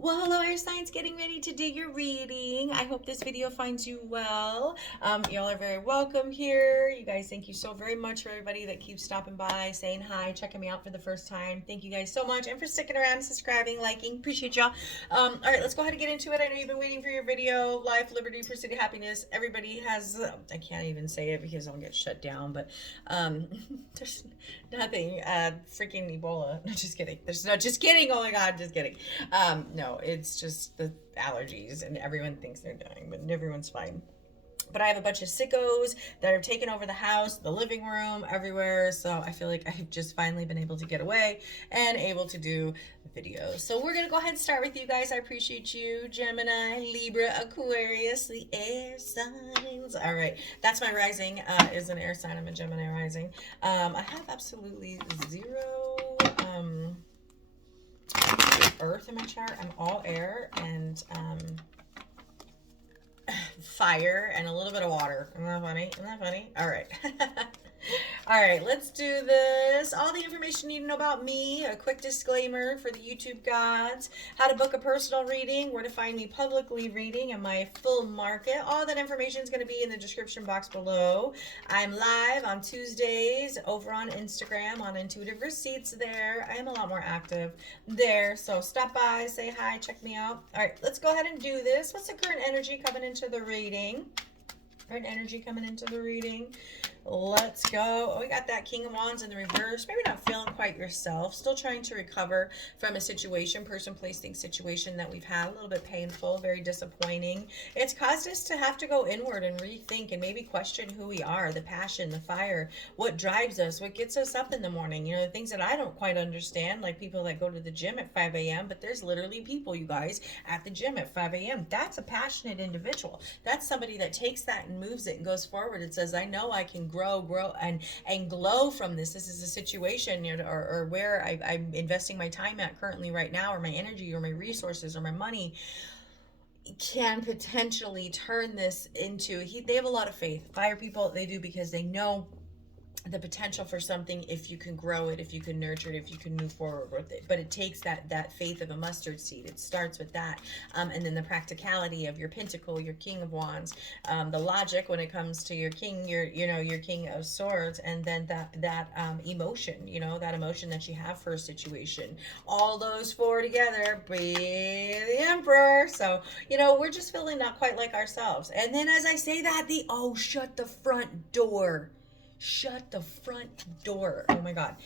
Well, hello, air signs, getting ready to do your reading. I hope this video finds you well. Y'all are very welcome here. You guys, thank you so very much for everybody that keeps stopping by, saying hi, checking me out for the first time. Thank you guys so much, and for sticking around, subscribing, liking. Appreciate y'all. All right, let's go ahead and get into it. I know you've been waiting for your video. Life, liberty, pursuit of happiness. Everybody has, I can't even say it because I'll get shut down, but there's nothing. Freaking Ebola. No, just kidding. There's no, just kidding. Oh my God, just kidding. No, it's just the allergies, and everyone thinks they're dying, but everyone's fine. But I have a bunch of sickos that have taken over the house, the living room, everywhere. So I feel like I've just finally been able to get away and able to do videos. So we're going to go ahead and start with you guys. I appreciate you. Gemini, Libra, Aquarius, the air signs. All right. That's my rising, is an air sign. I'm a Gemini rising. I have absolutely zero earth in my chart. I'm all air and fire and a little bit of water. Isn't that funny? Isn't that funny? All right. All right, let's do this. All the information you need to know about me, a quick disclaimer for the YouTube gods, how to book a personal reading, where to find me publicly reading, and my full market. All that information is going to be in the description box below. I'm live on Tuesdays over on Instagram on Intuitive Receipts there. I am a lot more active there, so stop by, say hi, check me out. All right, let's go ahead and do this. What's the current energy coming into the reading? Current energy coming into the reading. Let's go. Oh, we got that King of Wands in the reverse. Maybe not feeling quite yourself. Still trying to recover from a situation, person, place, thing situation that we've had. A little bit painful, very disappointing. It's caused us to have to go inward and rethink and maybe question who we are, the passion, the fire, what drives us, what gets us up in the morning. You know, the things that I don't quite understand, like people that go to the gym at 5 a.m., but there's literally people, you guys, at the gym at 5 a.m. That's a passionate individual. That's somebody that takes that and moves it and goes forward and says, I know I can grow and glow from this. This is a situation, you know, or where I'm investing my time at currently right now, or my energy or my resources or my money can potentially turn this into, they have a lot of faith. Fire people, they do, because they know the potential for something if you can grow it, if you can nurture it, if you can move forward with it. But it takes that faith of a mustard seed. It starts with that, and then the practicality of your pentacle, your King of Wands, the logic when it comes to your king, your King of Swords, and then that emotion, that emotion that you have for a situation. All those four together be the Emperor. So we're just feeling not quite like ourselves. And then as I say that, shut the front door. Shut the front door. Oh my God.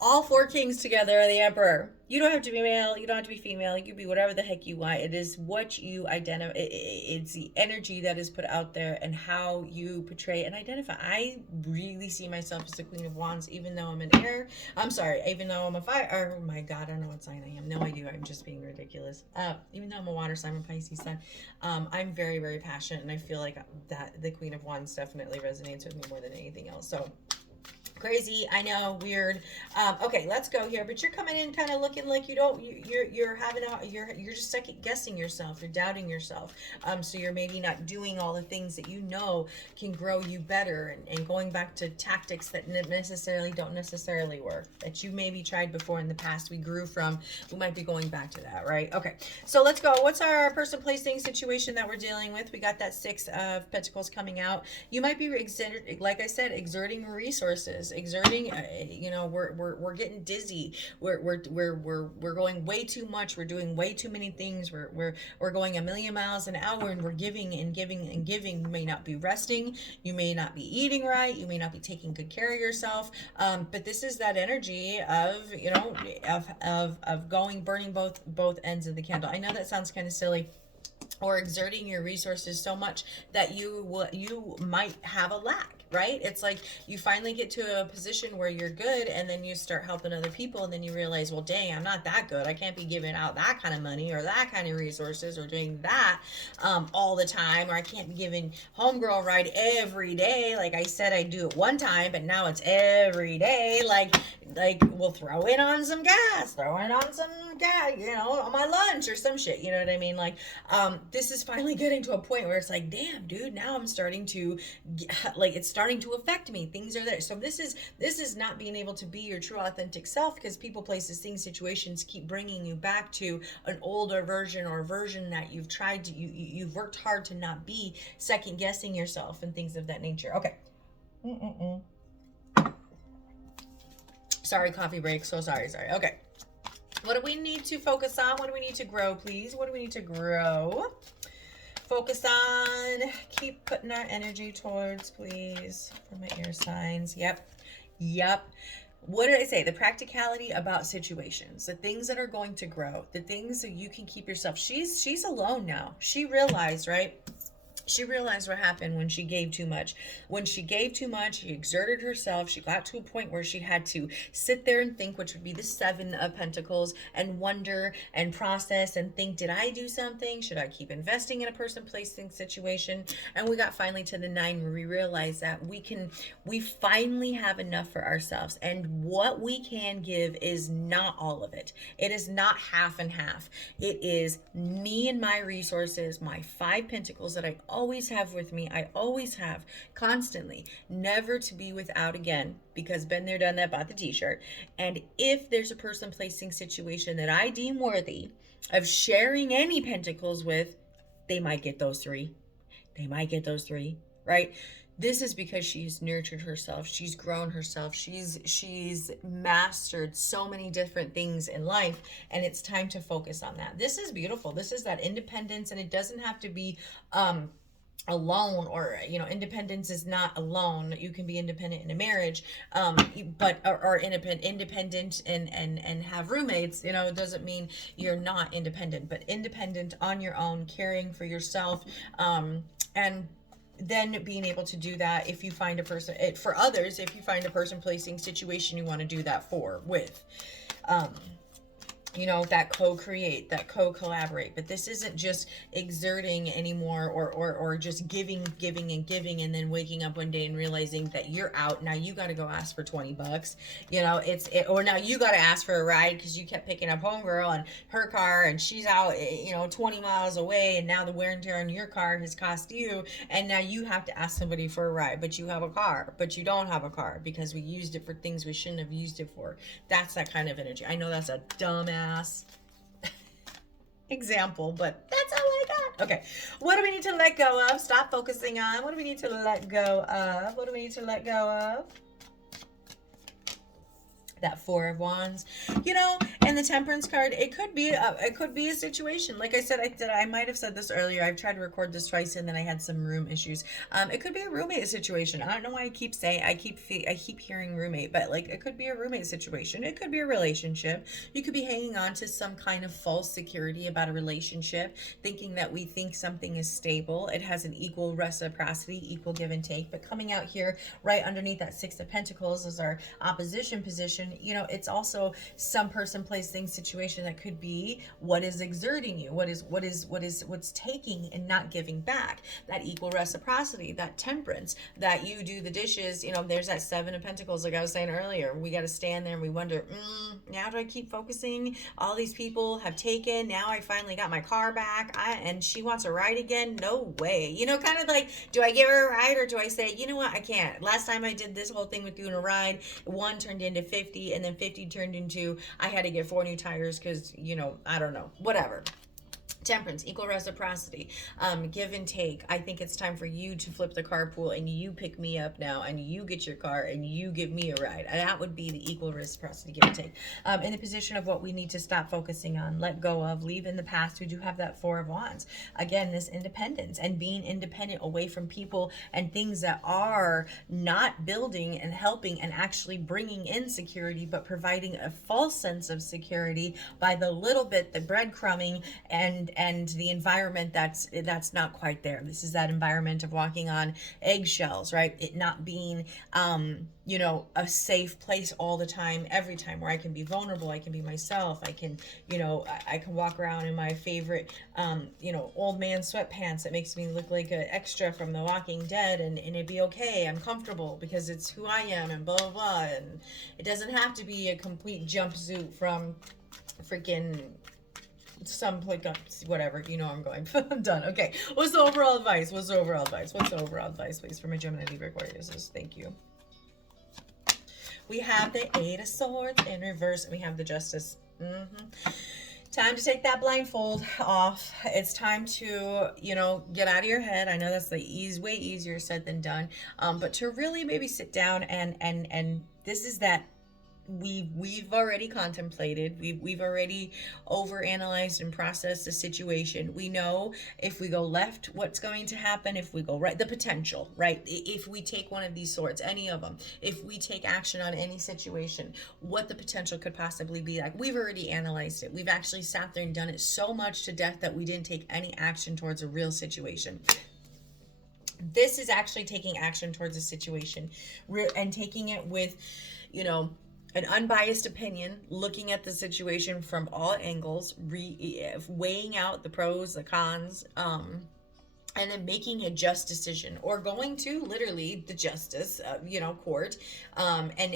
All four kings together are the Emperor. You don't have to be male. You don't have to be female. You can be whatever the heck you want. It is what you identify. It's the energy that is put out there and how you portray and identify. I really see myself as the Queen of Wands, even though I'm an air. I'm sorry. Even though I'm a fire. Oh my God. I don't know what sign I am. No idea. I'm just being ridiculous. Even though I'm a water sign, I'm a Pisces sign. I'm very, very passionate, and I feel like that the Queen of Wands definitely resonates with me more than anything else. So crazy, I know, weird. Okay, let's go here. But you're coming in kind of looking like you're just second guessing yourself. You're doubting yourself. So you're maybe not doing all the things that can grow you better, and going back to tactics that don't necessarily work, that you maybe tried before in the past. We grew from. We might be going back to that, right? Okay, so let's go. What's our person, place, thing situation that we're dealing with? We got that Six of Pentacles coming out. You might be, like I said, exerting resources. We're getting dizzy. We're going way too much. We're doing way too many things. We're going a million miles an hour, and we're giving and giving and giving. You may not be resting. You may not be eating right. You may not be taking good care of yourself. But this is that energy of burning both ends of the candle. I know that sounds kind of silly. Or exerting your resources so much that you might have a lack, right? It's like you finally get to a position where you're good, and then you start helping other people, and then you realize, well, dang, I'm not that good. I can't be giving out that kind of money or that kind of resources or doing that all the time, or I can't be giving homegirl ride every day. Like I said, I do it one time, but now it's every day. Like like, we'll throw it on some gas, throw it on some gas, on my lunch or some shit. You know what I mean? Like, this is finally getting to a point where it's like, damn, dude, now I'm starting to, like, it's starting to affect me. Things are there. So this is not being able to be your true authentic self, because people, places, things, situations keep bringing you back to an older version, or a version that you've tried to, you've worked hard to not be, second guessing yourself and things of that nature. Okay. Sorry, coffee break. So sorry. Okay. What do we need to focus on? What do we need to grow, please? What do we need to grow? Focus on. Keep putting our energy towards, please. For my air signs. Yep. What did I say? The practicality about situations, the things that are going to grow, the things that you can keep yourself. She's alone now. She realized, right? She realized what happened when she gave too much. When she gave too much, she exerted herself. She got to a point where she had to sit there and think, which would be the 7 of Pentacles, and wonder and process and think, did I do something? Should I keep investing in a person, place, thing, situation? And we got finally to the 9, where we realized that we finally have enough for ourselves. And what we can give is not all of it. It is not half and half. It is me and my resources, my 5 Pentacles that I always have with me. I always have, constantly, never to be without again, because been there, done that, bought the t-shirt. And if there's a person, placing, situation that I deem worthy of sharing any Pentacles with, they might get those 3. They might get those 3, right? This is because she's nurtured herself. She's grown herself. She's mastered so many different things in life, and it's time to focus on that. This is beautiful. This is that independence, and it doesn't have to be alone, or independence is not alone. You can be independent in a marriage, but or independent and have roommates. It doesn't mean you're not independent, but independent on your own, caring for yourself, and then being able to do that if you find a person, for others, if you find a person, placing, situation you want to do that with, that co-create, that co-collaborate. But this isn't just exerting anymore, or just giving and then waking up one day and realizing that you're out. Now you got to go ask for $20. Or now you got to ask for a ride because you kept picking up homegirl and her car, and she's out 20 miles away, and now the wear and tear on your car has cost you, and now you have to ask somebody for a ride. But you have a car, but you don't have a car because we used it for things we shouldn't have used it for. That's that kind of energy. I know that's a dumbass example, but that's all I got. Okay, what do we need to let go of? Stop focusing on. What do we need to let go of? What do we need to let go of? That 4 of Wands, and the Temperance card. It could be a situation. Like I said, I might have said this earlier. I've tried to record this twice, and then I had some room issues. It could be a roommate situation. I don't know why I keep hearing roommate, but like, it could be a roommate situation. It could be a relationship. You could be hanging on to some kind of false security about a relationship, thinking that we think something is stable. It has an equal reciprocity, equal give and take. But coming out here right underneath that 6 of Pentacles is our opposition position. It's also some person, place, thing, situation that could be what is exerting you, what's taking and not giving back. That equal reciprocity, that temperance, that you do the dishes. There's that 7 of Pentacles, like I was saying earlier. We got to stand there and we wonder, now do I keep focusing? All these people have taken. Now I finally got my car back, and she wants a ride again. No way. Kind of like, do I give her a ride, or do I say, you know what, I can't. Last time I did this whole thing with doing a ride, 1 turned into 50, and then 50 turned into, I had to get 4 new tires because, I don't know, whatever. Temperance, equal reciprocity, give and take. I think it's time for you to flip the carpool, and you pick me up now, and you get your car, and you give me a ride. And that would be the equal reciprocity, give and take. In the position of what we need to stop focusing on, let go of, leave in the past. We do have that 4 of Wands. Again, this independence, and being independent away from people and things that are not building and helping and actually bringing in security, but providing a false sense of security by the little bit, the breadcrumbing, and and the environment that's not quite there. This is that environment of walking on eggshells, right? It not being you know, a safe place all the time, every time, where I can be vulnerable, I can be myself, I can, you know, I can walk around in my favorite you know, old man sweatpants that makes me look like an extra from The Walking Dead, and it'd be okay. I'm comfortable because it's who I am, and blah blah blah. And it doesn't have to be a complete jumpsuit from freaking some like whatever, you know. I'm going. I'm done. Okay, what's the overall advice? What's the overall advice, please, for my Gemini, Libra, Aquarius? Thank you. We have the Eight of Swords in reverse, and we have the Justice. Time to take that blindfold off. It's time to, you know, get out of your head. I know that's way easier said than done, but to really maybe sit down and this is that we've already contemplated, we've already overanalyzed and processed the situation. We know if we go left what's going to happen, if we go right, the potential, right? If we take one of these swords, any of them, if we take action on any situation, what the potential could possibly be like. We've already analyzed it. We've actually sat there and done it so much to death that we didn't take any action towards a real situation. This is actually taking action towards a situation and taking it with, you know, an unbiased opinion, looking at the situation from all angles, weighing out the pros, the cons, and then making a just decision, or going to literally the justice, you know, court, and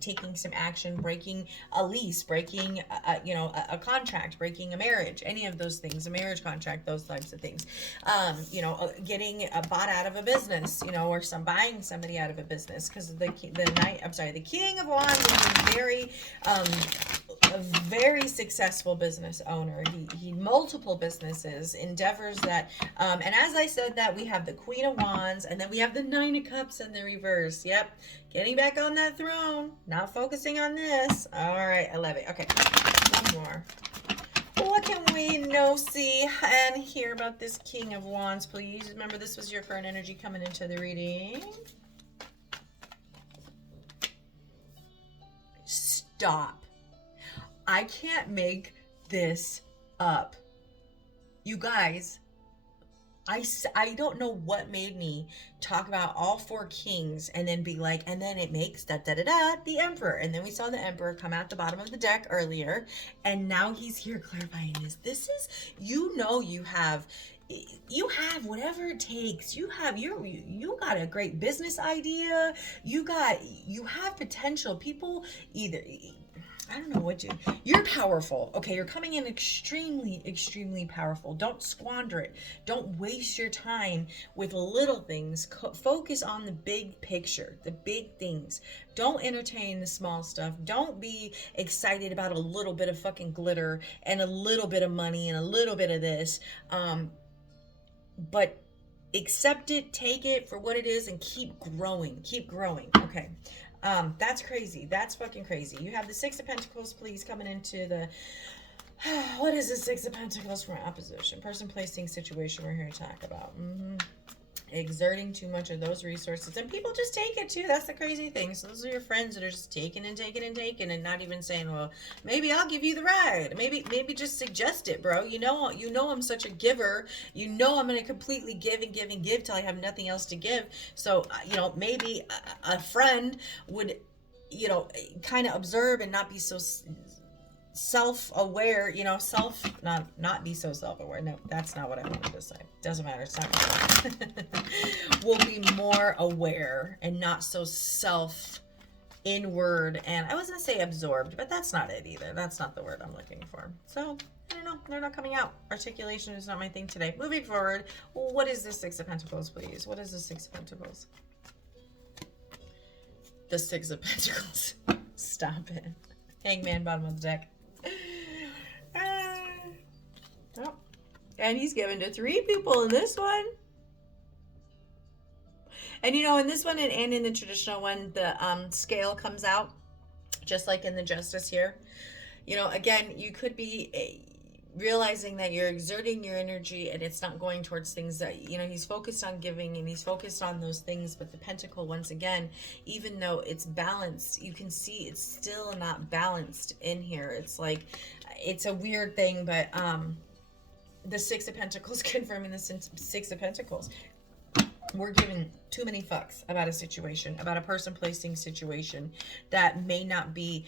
taking some action, breaking a lease, breaking you know, a contract, breaking a marriage, any of those things, a marriage contract, those types of things, you know, getting bought out of a business, you know, or buying somebody out of a business, because the King of Wands is a very successful business owner. He multiple businesses, endeavors that, and as I said that, we have the Queen of Wands, and then we have the Nine of Cups in the reverse. Yep, getting back on that throne, not focusing on this. All right, I love it. Okay, one more. What can we know, see, and hear about this King of Wands, please? Remember, this was your current energy coming into the reading. Stop. I can't make this up. You guys, I don't know what made me talk about all four kings and then be like, and then it makes the Emperor. And then we saw the Emperor come out the bottom of the deck earlier, and now he's here clarifying this. This is, you know, you have whatever it takes. You got a great business idea. You have potential. People either, I don't know what you're powerful. Okay, you're coming in extremely, extremely powerful. Don't squander it. Don't waste your time with little things. Focus on the big picture, the big things. Don't entertain the small stuff. Don't be excited about a little bit of fucking glitter and a little bit of money and a little bit of this. But accept it, take it for what it is, and keep growing. Keep growing. Okay. That's crazy. That's fucking crazy. You have the Six of Pentacles, please, coming into the, what is the Six of Pentacles from opposition? Person, place, thing, situation we're here to talk about. Exerting too much of those resources, and people just take it too. That's the crazy thing. So those are your friends that are just taking and taking and taking, and not even saying, well, maybe I'll give you the ride. Maybe just suggest it, bro. You know I'm such a giver. You know I'm going to completely give and give and give till I have nothing else to give. So, you know, maybe a friend would, you know, kind of observe and not be so self-aware, you know, not be so self-aware. No, that's not what I wanted to say. Doesn't matter. It's not. We'll be more aware and not so inward, and I was gonna say absorbed, but that's not it either. That's not the word I'm looking for. So I don't know, they're not coming out. Articulation is not my thing today. Moving forward, what is the Six of Pentacles, please? What is the Six of Pentacles? The Six of Pentacles. Stop it. Hangman, bottom of the deck. Oh. And he's given to 3 people in this one. And you know, in this one and in the traditional one, the scale comes out, just like in the Justice here. You know, again, you could be realizing that you're exerting your energy and it's not going towards things that, you know, he's focused on giving and he's focused on those things. But the Pentacle, once again, even though it's balanced, you can see it's still not balanced in here. It's like it's a weird thing, but the Six of Pentacles confirming the Six of Pentacles. We're giving too many fucks about a situation, about a person placing situation that may not be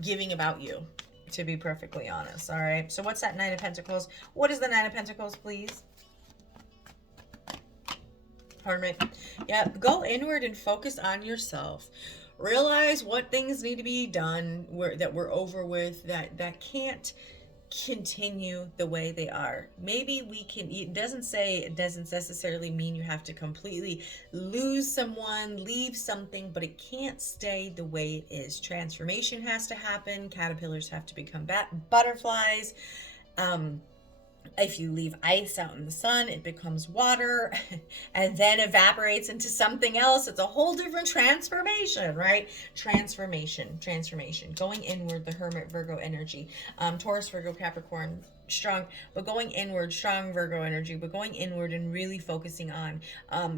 giving about you, to be perfectly honest. All right. So what's that Nine of Pentacles? What is the Nine of Pentacles, please? Pardon me. Yeah, go inward and focus on yourself. Realize what things need to be done that we're over with, that can't continue the way they are. Maybe we can, it doesn't necessarily mean you have to completely lose someone, leave something, but it can't stay the way it is. Transformation has to happen. Caterpillars have to become butterflies. If you leave ice out in the sun, it becomes water and then evaporates into something else. It's a whole different transformation, right? Transformation. Going inward, the Hermit, Virgo energy. Taurus, Virgo, Capricorn, strong, but going inward, strong Virgo energy, but going inward and really focusing on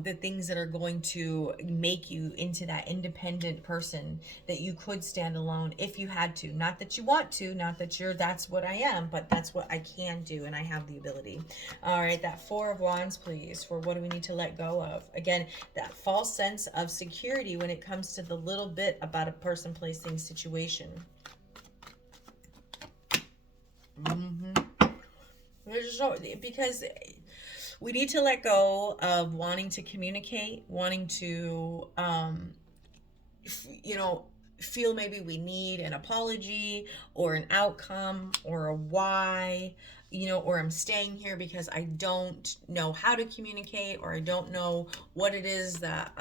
the things that are going to make you into that independent person that you could stand alone if you had to. Not that you want to, not that that's what I am, but that's what I can do, and I have the ability. All right, that Four of Wands, please, for what do we need to let go of? Again, that false sense of security when it comes to the little bit about a person, place, thing, situation. Because we need to let go of wanting to communicate, wanting to, feel maybe we need an apology or an outcome or a why, or I'm staying here because I don't know how to communicate, or I don't know what it is that,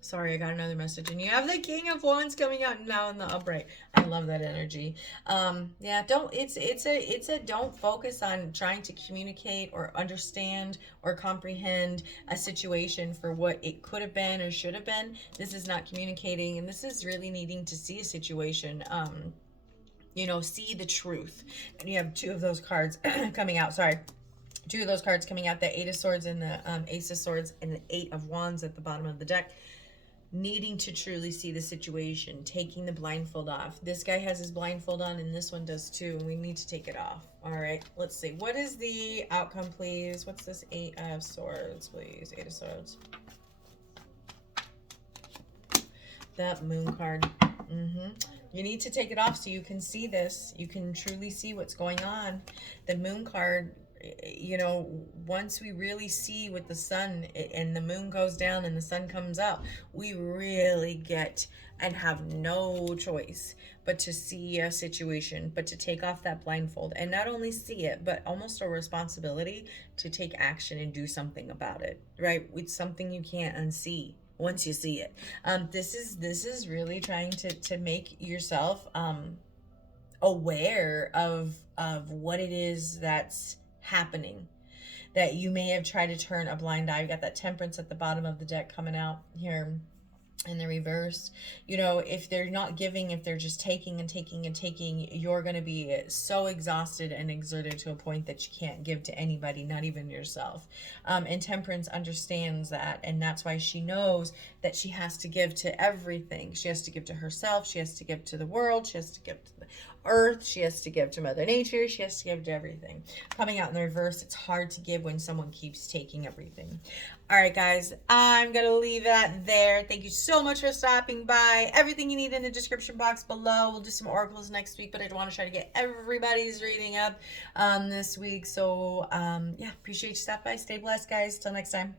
sorry, I got another message. And you have the King of Wands coming out now in the upright. I love that energy. Yeah, don't focus on trying to communicate or understand or comprehend a situation for what it could have been or should have been. This is not communicating, and this is really needing to see a situation, see the truth. And you have two of those cards coming out. Sorry. Two of those cards coming out, the Eight of Swords and the Ace of Swords and the Eight of Wands at the bottom of the deck. Needing to truly see the situation, taking the blindfold off. This guy has his blindfold on, and this one does too, and we need to take it off. All right, let's see. What is the outcome, please? What's this Eight of Swords, please? Eight of Swords. That Moon card. You need to take it off so you can see this. You can truly see what's going on. The Moon card, once we really see with the sun and the moon goes down and the sun comes up, we really get and have no choice but to see a situation, but to take off that blindfold and not only see it, but almost a responsibility to take action and do something about it, right? It's something you can't unsee once you see it. This is really trying to make yourself aware of what it is that's happening, that you may have tried to turn a blind eye. You got that Temperance at the bottom of the deck coming out here in the reverse. If they're not giving, if they're just taking and taking and taking, you're going to be so exhausted and exerted to a point that you can't give to anybody, not even yourself. And Temperance understands that, and that's why she knows that she has to give to everything. She has to give to herself, she has to give to the world, she has to give to the earth, she has to give to Mother Nature, she has to give to everything. Coming out in the reverse, it's hard to give when someone keeps taking everything. All right, guys, I'm going to leave that there. Thank you so much for stopping by. Everything you need in the description box below. We'll do some oracles next week, but I want to try to get everybody's reading up this week. So, yeah, appreciate you stopping by. Stay blessed, guys. Till next time.